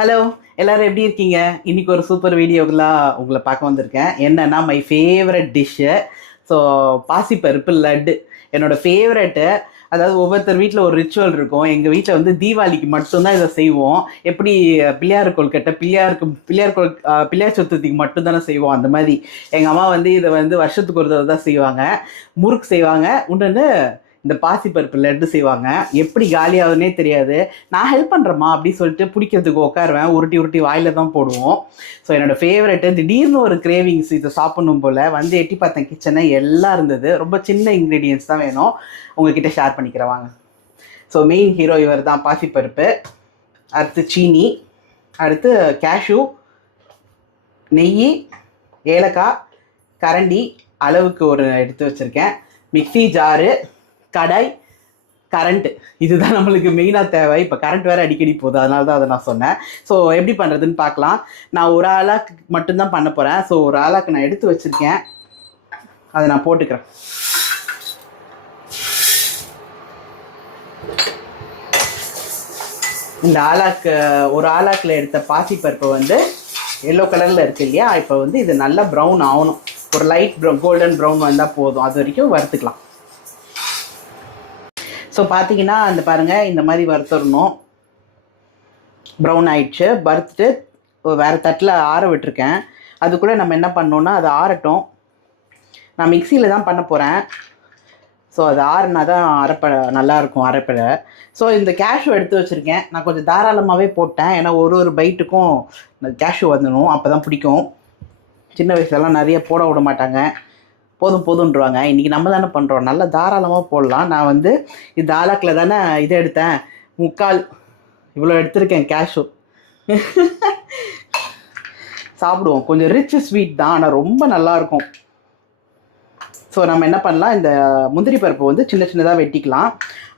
Hello, எல்லாரும் எப்படி இருக்கீங்க? இன்னைக்கு ஒரு சூப்பர் வீடியோக்கெல்லாம் உங்களை பார்க்க வந்திருக்கேன். என்னன்னா மை ஃபேவரட் டிஷ்ஷு. ஸோ பாசிப்பருப்பு லட்டு என்னோட ஃபேவரெட்டு. அதாவது ஒவ்வொருத்தர் வீட்டில் ஒரு ரிச்சுவல் இருக்கும். எங்கள் வீட்டில் வந்து தீபாவளிக்கு மட்டும்தான் இதை செய்வோம். எப்படி பிள்ளையார் கொழுக்கட்டை பிள்ளையார் சதுர்த்திக்கு மட்டும்தானே செய்வோம். அந்த மாதிரி எங்கள் அம்மா வந்து இதை வந்து வருஷத்துக்கு ஒரு தடவை தான் செய்வாங்க. முறுக்கு செய்வாங்க, இன்னொன்று இந்த பாசிப்பருப்பு லட்டு செய்வாங்க. எப்படி காலியாகுதுன்னே தெரியாது. நான் ஹெல்ப் பண்ணுறேம்மா அப்படின்னு சொல்லிட்டு பிடிக்கிறதுக்கு உட்காருவேன். உருட்டி உருட்டி வாயில தான் போடுவோம். ஸோ என்னோடய ஃபேவரெட்டு. திடீர்னு ஒரு கிரேவிங்ஸ் இதை சாப்பிடணும் போல் வந்து எட்டி பார்த்தேன். கிச்சனை எல்லாம் இருந்தது. ரொம்ப சின்ன இன்க்ரீடியன்ஸ் தான் வேணும். உங்ககிட்ட ஷேர் பண்ணிக்கிறேன் வாங்க. ஸோ மெயின் ஹீரோ இவர் தான். பாசிப்பருப்பு, அடுத்து சீனி, அடுத்து கேஷ்யூ, நெய், ஏலக்காய், கரண்டி அளவுக்கு ஒரு எடுத்து வச்சுருக்கேன், மிக்ஸி ஜாரு, கடாய், கரண்ட்டு. இதுதான் நம்மளுக்கு மெயினாக தேவை. இப்போ கரண்ட் வேறு அடிக்கடி போகுது, அதனால தான் அதை நான் சொன்னேன். ஸோ எப்படி பண்ணுறதுன்னு பார்க்கலாம். நான் ஒரு ஆளாக்கு மட்டும்தான் பண்ண போகிறேன். ஸோ ஒரு ஆளாக்கு நான் எடுத்து வச்சுருக்கேன், அதை நான் போட்டுக்கிறேன். இந்த ஒரு ஆளாக்கில் எடுத்த பாசிப்பருப்பை வந்து எல்லோ கலரில் இருக்குது இல்லையா, இப்போ வந்து இது நல்லா ப்ரௌன் ஆகணும். ஒரு லைட் கோல்டன் ப்ரௌன் வந்தால் போதும். அது வரைக்கும் வறுத்துக்கலாம். ஸோ பார்த்தீங்கன்னா அந்த பாருங்கள், இந்த மாதிரி வறுத்துடணும். ப்ரௌன் ஆயிடுச்சு. வறுத்துட்டு வேறு தட்டில் ஆற விட்டுருக்கேன். அது கூட நம்ம என்ன பண்ணோன்னா அது ஆறட்டும். நான் மிக்சியில் தான் பண்ண போகிறேன். ஸோ அது ஆறுனா தான் நல்லாயிருக்கும் அரைப்படை. ஸோ இந்த கேஷ்யூ எடுத்து வச்சுருக்கேன். நான் கொஞ்சம் தாராளமாகவே போட்டேன். ஏன்னா ஒரு பைட்டுக்கும் இந்த கேஷ்யூ வந்துடும், அப்போ தான் பிடிக்கும். சின்ன வயசுலலாம் நிறைய போட விட மாட்டாங்க, போதுன்றுவாங்க. இன்றைக்கி நம்ம தானே பண்ணுறோம், நல்லா தாராளமாக போடலாம். நான் வந்து இந்த ஆலாக்கில் தானே இதை எடுத்தேன், முக்கால் இவ்வளோ எடுத்திருக்கேன் கேஷ்யூ. சாப்பிடுவோம். கொஞ்சம் ரிச் ஸ்வீட் தான், ஆனால் ரொம்ப நல்லாயிருக்கும். ஸோ நம்ம என்ன பண்ணலாம், இந்த முந்திரி பருப்பு வந்து சின்ன சின்னதாக வெட்டிக்கலாம்.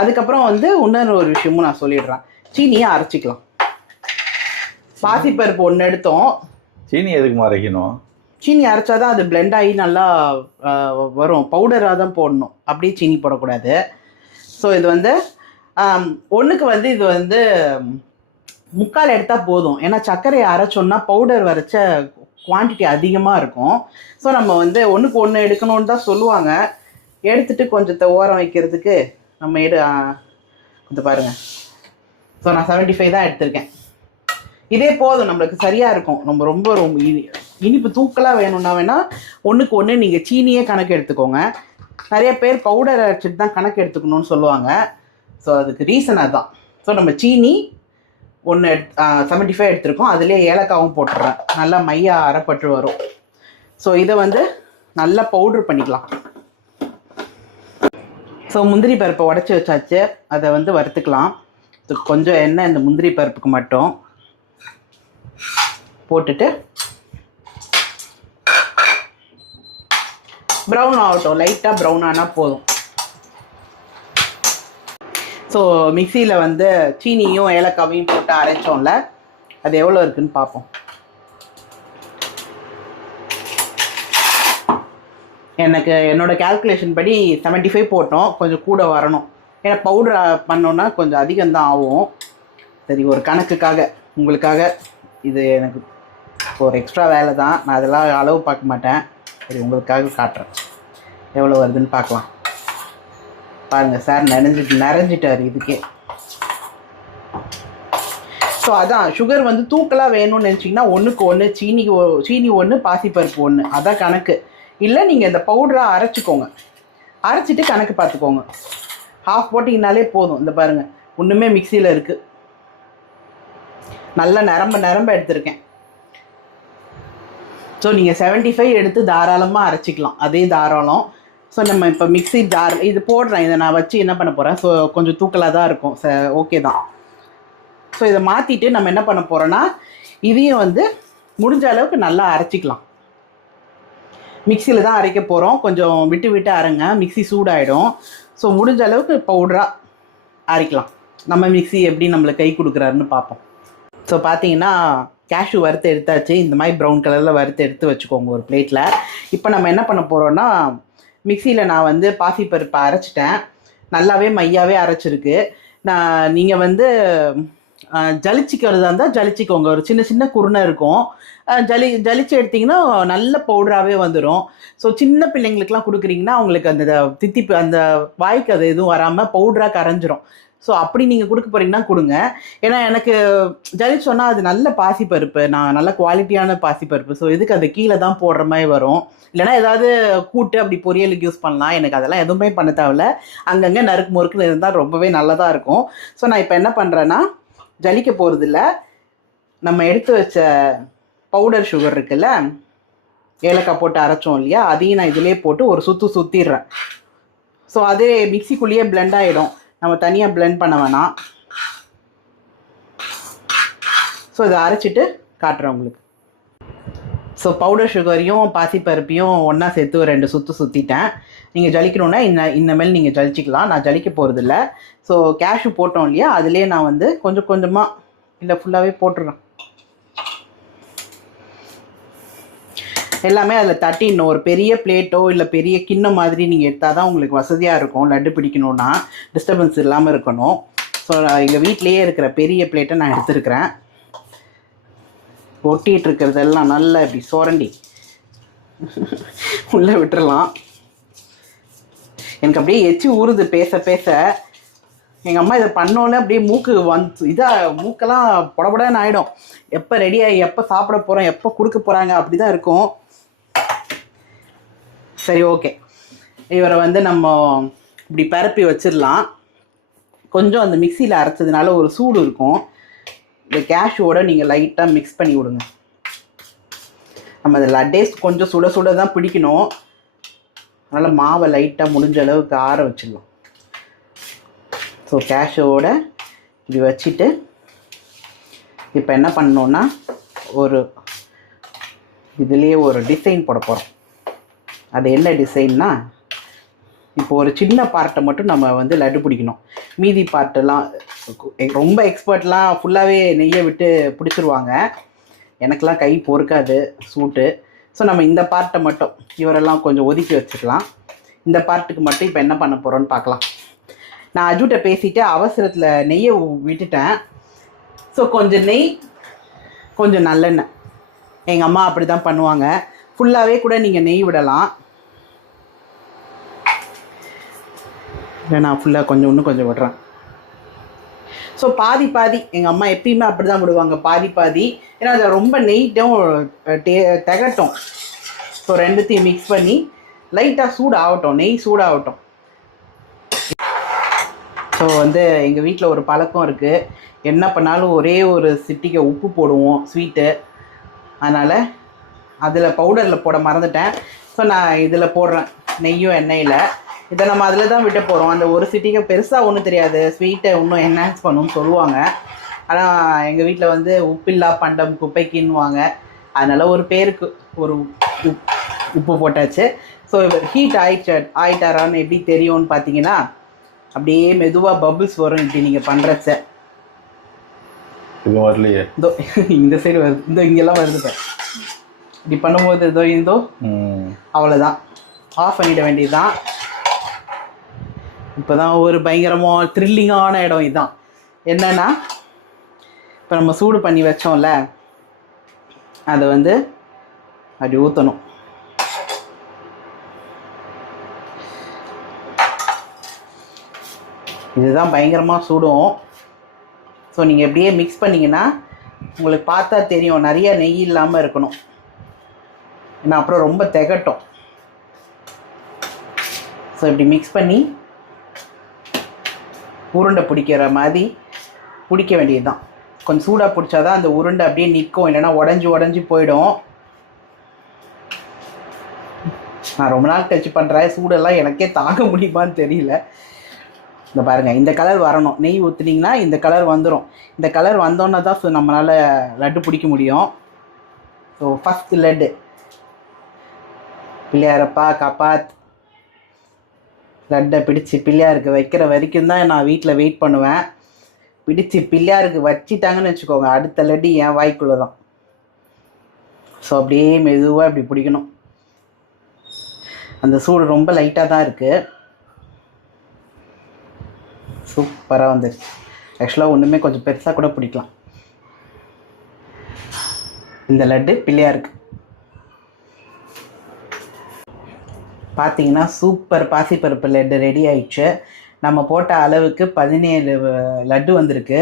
அதுக்கப்புறம் வந்து இன்னொரு ஒரு விஷயமும் நான் சொல்லிடுறேன். சீனியை அரைச்சிக்கலாம். பாசிப்பருப்பு ஒன்று எடுத்தோம். சீனி எதுக்கு அரைக்கணும்? சீனி அரைச்சா தான் அது பிளெண்ட் ஆகி நல்லா வரும். பவுடராக தான் போடணும், அப்படியே சீனி போடக்கூடாது. ஸோ இது வந்து ஒன்றுக்கு வந்து இது வந்து முக்கால் எடுத்தால் போதும். ஏன்னா சர்க்கரையை அரைச்சோன்னா பவுடர் வரைச்ச குவான்டிட்டி அதிகமாக இருக்கும். ஸோ நம்ம வந்து ஒன்றுக்கு ஒன்று எடுக்கணும்னு தான் சொல்லுவாங்க. எடுத்துகிட்டு கொஞ்சத்தை ஓரம் வைக்கிறதுக்கு நம்ம கொஞ்சம் பாருங்கள். ஸோ நான் 75 தான் எடுத்திருக்கேன். இதே போதும், நம்மளுக்கு சரியாக இருக்கும். நம்ம ரொம்ப இனிப்பு தூக்கலாக வேணும்னா வேணால் ஒன்றுக்கு ஒன்று நீங்கள் சீனியே கணக்கு எடுத்துக்கோங்க. நிறைய பேர் பவுடர் அரைச்சிட்டு தான் கணக்கு எடுத்துக்கணும்னு சொல்லுவாங்க. ஸோ அதுக்கு ரீசன் அதுதான். ஸோ நம்ம சீனி 75 எடுத்துருக்கோம். அதுலேயே ஏலக்காவும் போட்டுடுறேன். நல்லா மையா அரைப்பட்டு வரும். ஸோ இதை வந்து நல்லா பவுட்ரு பண்ணிக்கலாம். ஸோ முந்திரி பருப்பை உடச்சி வச்சாச்சு. அதை வந்து வறுத்துக்கலாம். கொஞ்சம் எண்ணெய் இந்த முந்திரி பருப்புக்கு மட்டும் போட்டுட்டு ப்ரௌன் ஆகட்டும். லைட்டாக ப்ரௌன் ஆனால் போதும். ஸோ மிக்சியில் வந்து சீனியும் ஏலக்காவையும் போட்டு அரைச்சோம்ல, அது எவ்வளோ இருக்குதுன்னு பார்ப்போம். எனக்கு என்னோடய கேல்குலேஷன் படி 75 போட்டோம். கொஞ்சம் கூட வரணும். ஏன்னா பவுடர் பண்ணோன்னா கொஞ்சம் அதிகம்தான் ஆகும். சரி, ஒரு கணக்குக்காக உங்களுக்காக இது எனக்கு ஒரு எக்ஸ்ட்ரா வேலை தான். நான் அதெல்லாம் அளவு பார்க்க மாட்டேன். சரி, உங்களுக்காக காட்டுறேன் எவ்வளோ வருதுன்னு பார்க்கலாம். பாருங்கள் சார், நிறைஞ்சிட்டார் இதுக்கே. ஸோ அதான் சுகர் வந்து தூக்கலாக வேணும்னு நினச்சிங்கன்னா ஒன்றுக்கு ஒன்று சீனி ஒன்று பாசிப்பருப்பு ஒன்று, அதான் கணக்கு. இல்லை நீங்கள் இந்த பவுடராக அரைச்சிக்கோங்க. அரைச்சிட்டு கணக்கு பார்த்துக்கோங்க. ஹாஃப் போட்டிங்கனாலே போதும். இந்த பாருங்கள், ஒன்றுமே மிக்சியில் இருக்குது. நல்லா நிரம்ப எடுத்திருக்கேன். ஸோ நீங்கள் 75 எடுத்து தாராளமாக அரைச்சிக்கலாம். அதே தாராளம். ஸோ நம்ம இப்போ மிக்ஸி ஜார் இது போடுறேன். இதை நான் வச்சு என்ன பண்ண போகிறேன். ஸோ கொஞ்சம் தூக்கலாக தான் இருக்கும். ஓகே தான். ஸோ இதை மாற்றிட்டு நம்ம என்ன பண்ண போகிறோன்னா, இதையும் வந்து முடிஞ்ச அளவுக்கு நல்லா அரைச்சிக்கலாம். மிக்சியில் தான் அரைக்க போகிறோம். கொஞ்சம் விட்டு அரைங்க, மிக்ஸி சூடாகிடும். ஸோ முடிஞ்ச அளவுக்கு பவுடராக அரைக்கலாம். நம்ம மிக்ஸி எப்படி நம்மளுக்கு கை கொடுக்குறாருன்னு பார்ப்போம். ஸோ பார்த்தீங்கன்னா கேஷ்யூ வறுத்து எடுத்தாச்சு. இந்த மாதிரி ப்ரௌன் கலரில் வறுத்து எடுத்து வச்சுக்கோங்க ஒரு பிளேட்டில். இப்போ நம்ம என்ன பண்ண போகிறோன்னா, மிக்சியில் நான் வந்து பாசிப்பருப்பை அரைச்சிட்டேன். நல்லாவே மையாவே அரைச்சிருக்கு. நீங்கள் வந்து ஜலிச்சிக்கிறதா இருந்தால் ஜலிச்சிக்கோங்க. ஒரு சின்ன சின்ன குருணை இருக்கும். ஜலிச்சு எடுத்திங்கன்னா நல்ல பவுடராகவே வந்துடும். ஸோ சின்ன பிள்ளைங்களுக்குலாம் கொடுக்குறீங்கன்னா அவங்களுக்கு அந்த தித்திப்பு அந்த வாய்க்கு அது எதுவும் வராமல் பவுடராக கரைஞ்சிரும். ஸோ அப்படி நீங்கள் கொடுக்க போகிறீங்கன்னா கொடுங்க. ஏன்னா எனக்கு ஜலிச்சோன்னா அது நல்ல பாசிப்பருப்பு, நான் நல்ல குவாலிட்டியான பாசிப்பருப்பு. ஸோ இதுக்கு அது கீழே தான் போடுற மாதிரி வரும். இல்லைனா ஏதாவது கூட்டு அப்படி பொரியலுக்கு யூஸ் பண்ணலாம். எனக்கு அதெல்லாம் எதுவுமே பண்ண தேவையில்ல. அங்கங்கே நறுக்கு முறுக்குன்னு இருந்தால் ரொம்பவே நல்லதாக இருக்கும். ஸோ நான் இப்போ என்ன பண்ணுறேன்னா ஜலிக்க போகிறதில்ல. நம்ம எடுத்து வச்ச பவுடர் சுகர் இருக்குல்ல, ஏலக்காய் போட்டு அரைச்சோம் இல்லையா, அதையும் நான் இதிலே போட்டு ஒரு சுற்றிடுறேன். ஸோ அதே மிக்சிக்குள்ளேயே பிளெண்ட் ஆகிடும். நம்ம தனியாக பிளெண்ட் பண்ண வேணாம். ஸோ இதை அரைச்சிட்டு காட்டுறேன் உங்களுக்கு. ஸோ பவுடர் சுகரையும் பாசிப்பருப்பையும் ஒன்றா சேர்த்து ஒரு 2 சுற்றிட்டேன். நீங்கள் ஜலிக்கணுன்னா இன்னமேல் நீங்கள் ஜலிச்சிக்கலாம். நான் ஜலிக்க போகிறதில்ல. ஸோ கேஷ்யூ போட்டோம் இல்லையா, அதுலேயே நான் வந்து கொஞ்சம் கொஞ்சமாக இல்லை ஃபுல்லாகவே போட்டுடுறேன். எல்லாமே அதில் தட்டிடணும். ஒரு பெரிய பிளேட்டோ இல்லை பெரிய கிண்ணம் மாதிரி நீங்கள் எடுத்தால் தான் உங்களுக்கு வசதியாக இருக்கும். லட்டு பிடிக்கணுன்னா டிஸ்டர்பன்ஸ் இல்லாமல் இருக்கணும். ஸோ எங்கள் வீட்டிலையே இருக்கிற பெரிய பிளேட்டை நான் எடுத்துருக்கிறேன். ஒட்டிகிட்டு இருக்கிறதெல்லாம் நல்லா இப்படி சுரண்டி உள்ளே விட்டுறலாம். எனக்கு அப்படியே எச்சி ஊறுது பேச பேச. எங்கள் அம்மா இதை பண்ணோன்னே அப்படியே மூக்கு மூக்கெல்லாம் புடபுடன்னு ஆகிடும். எப்போ ரெடியாகி எப்போ சாப்பிட போகிறோம், எப்போ கொடுக்க போகிறாங்க, அப்படி தான் இருக்கும். சரி, ஓகே. இவரை வந்து நம்ம இப்படி பரப்பி வச்சிடலாம். கொஞ்சம் அந்த மிக்சியில் அரைச்சதுனால ஒரு சூடு இருக்கும். இந்த கேஷ்யூவோட நீங்கள் லைட்டாக மிக்ஸ் பண்ணி விடுங்க. நம்ம அந்த லட்டே கொஞ்சம் சுட சுட தான் பிடிக்கணும். அதனால் மாவை லைட்டாக முடிஞ்ச அளவுக்கு ஆற வச்சிடலாம். ஸோ கேஷ்யூவோட இப்படி வச்சுட்டு இப்போ என்ன பண்ணோன்னா ஒரு இதுலேயே ஒரு டிசைன் போட போகிறோம். அது என்ன டிசைன்னா, இப்போ ஒரு சின்ன பார்ட்டை மட்டும் நம்ம வந்து லட்டு பிடிக்கணும். மீதி பார்ட்டெல்லாம் ரொம்ப எக்ஸ்பர்ட்லாம் ஃபுல்லாகவே நெய்யை விட்டு பிடிச்சிருவாங்க. எனக்கெலாம் கை பொறுக்காது சூட்டு. ஸோ நம்ம இந்த பார்ட்டை மட்டும் இவரெல்லாம் கொஞ்சம் ஒதுக்கி வச்சுக்கலாம். இந்த பார்ட்டுக்கு மட்டும் இப்போ என்ன பண்ண போகிறோன்னு பார்க்கலாம். நான் அஜுட்ட பேசிவிட்டு அவசரத்தில் நெய்யை விட்டுட்டேன். ஸோ கொஞ்சம் நெய், கொஞ்சம் நல்லெண்ணெய். எங்கள் அம்மா அப்படி தான் பண்ணுவாங்க. ஃபுல்லாகவே கூட நீங்கள் நெய் விடலாம். இல்லை நான் ஃபுல்லாக இன்னும் கொஞ்சம் விடுறேன். ஸோ பாதி பாதி எங்கள் அம்மா எப்பயுமே அப்படி தான் விடுவாங்க, பாதி பாதி. ஏன்னா அதை ரொம்ப நெய்ட்டும் திகட்டும். ஸோ ரெண்டுத்தையும் மிக்ஸ் பண்ணி லைட்டாக சூடாகட்டும், நெய் சூடாகட்டும். ஸோ வந்து எங்கள் வீட்டில் ஒரு பழக்கம் இருக்குது. என்ன பண்ணாலும் ஒரே ஒரு சிட்டிகை உப்பு போடுவோம் ஸ்வீட்டு. அதனால் அதில் பவுடரில் போட மறந்துட்டேன். ஸோ நான் இதில் போடுறேன், நெய்யும் எண்ணெயில். இதை நம்ம அதில் தான் விட்ட போகிறோம். அந்த ஒரு சிட்டிகை பெருசாக ஒன்றும் தெரியாது, ஸ்வீட்டை இன்னும் என்ஹான்ஸ் பண்ணுன்னு சொல்லுவாங்க. ஆனால் எங்கள் வீட்டில் வந்து உப்பில்லா பண்டம் குப்பைக்குன்னுவாங்க. அதனால் ஒரு பேருக்கு ஒரு உப்பு போட்டாச்சு. ஸோ ஹீட் ஆயிட்டாரான்னு எப்படி தெரியும்னு பார்த்தீங்கன்னா, அப்படியே மெதுவாக பபுள்ஸ் வரும். இப்படி நீங்கள் பண்ணுறச்ச இது வரலையே, இதோ இந்த சைடு வருது, இந்த இங்கெல்லாம் வருது சார். இப்படி பண்ணும்போது இதோ அவ்வளோதான், ஆஃப் பண்ணிட வேண்டியதுதான். இப்போ தான் ஒரு பயங்கரமாக த்ரில்லிங்கான இடம் இதுதான். என்னென்னா, இப்போ நம்ம சூடு பண்ணி வச்சோம்ல, அதை வந்து அப்படி ஊற்றணும். இதுதான் பயங்கரமாக சூடும். ஸோ நீங்கள் எப்படியே மிக்ஸ் பண்ணிங்கன்னா உங்களுக்கு பார்த்தா தெரியும், நிறைய நெய் இல்லாமல் இருக்கணும். ஏன்னா அப்புறம் ரொம்ப திகட்டும். ஸோ இப்படி மிக்ஸ் பண்ணி உருண்டை பிடிக்கிற மாதிரி பிடிக்க வேண்டியது தான். கொஞ்சம் சூடாக பிடிச்சாதான் அந்த உருண்டை அப்படியே நிற்கும், இல்லைன்னா உடஞ்சி போயிடும். நான் ரொம்ப நாள் கழிச்சு பண்ணுறேன். சூடெல்லாம் எனக்கே தாங்க முடியுமான்னு தெரியல. இந்த பாருங்கள், இந்த கலர் வரணும். நெய் ஊற்றுனீங்கன்னா இந்த கலர் வந்துடும். இந்த கலர் வந்தோன்னா தான் நம்மளால் லட்டு பிடிக்க முடியும். ஸோ ஃபஸ்ட் லட்டு பிள்ளையாரப்பா காப்பாத் லட்டை பிடிச்சி பிள்ளையாருக்கு வைக்கிற வரைக்கும் தான் நான் வீட்டில் வெயிட் பண்ணுவேன். பிடிச்சி பிள்ளையாருக்கு வச்சிட்டாங்கன்னு வச்சுக்கோங்க, அடுத்த லட்டு என் வாய்க்குள்ளே தான். ஸோ அப்படியே மெதுவாக இப்படி பிடிக்கணும். அந்த சூடு ரொம்ப லைட்டாக தான் இருக்குது. சூப்பராக வந்துடுச்சு. ஆக்சுவலாக ஒன்றுமே கொஞ்சம் பெருசாக கூட பிடிக்கலாம். இந்த லட்டு பிள்ளையாருக்கு பார்த்தீங்கன்னா சூப்பர் பாசிப்பருப்பு லட்டு ரெடி ஆயிடுச்சு. நம்ம போட்ட அளவுக்கு 17 லட்டு வந்திருக்கு.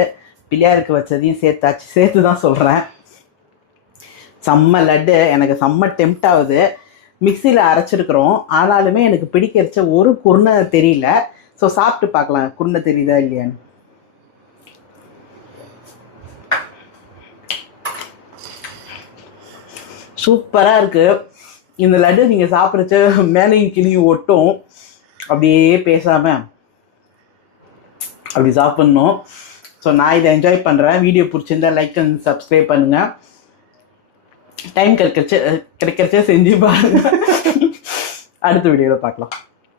பிள்ளையாருக்கு வச்சதையும் சேர்த்து தான் சொல்கிறேன். செம்ம லட்டு, எனக்கு செம்ம டெம்ட் ஆகுது. மிக்சியில் அரைச்சிருக்கிறோம், ஆனாலுமே எனக்கு பிடிக்கிறச்ச ஒரு குருணை தெரியல. ஸோ சாப்பிட்டு பார்க்கலாம் குருணை தெரியுதா இல்லையான்னு. சூப்பராக இருக்குது இந்த லட்டு. நீங்கள் சாப்பிட்றச்ச மேலேயும் கிளியும் ஒட்டும், அப்படியே பேசாமல் அப்படி சாப்பிட்ணும். ஸோ நான் இதை என்ஜாய் பண்ணுறேன். வீடியோ பிடிச்சிருந்தா லைக் அண்ட் சப்ஸ்கிரைப் பண்ணுங்கள். டைம் கிடைக்கிறச்ச செஞ்சு பாருங்கள். அடுத்த வீடியோவில் பார்க்கலாம்.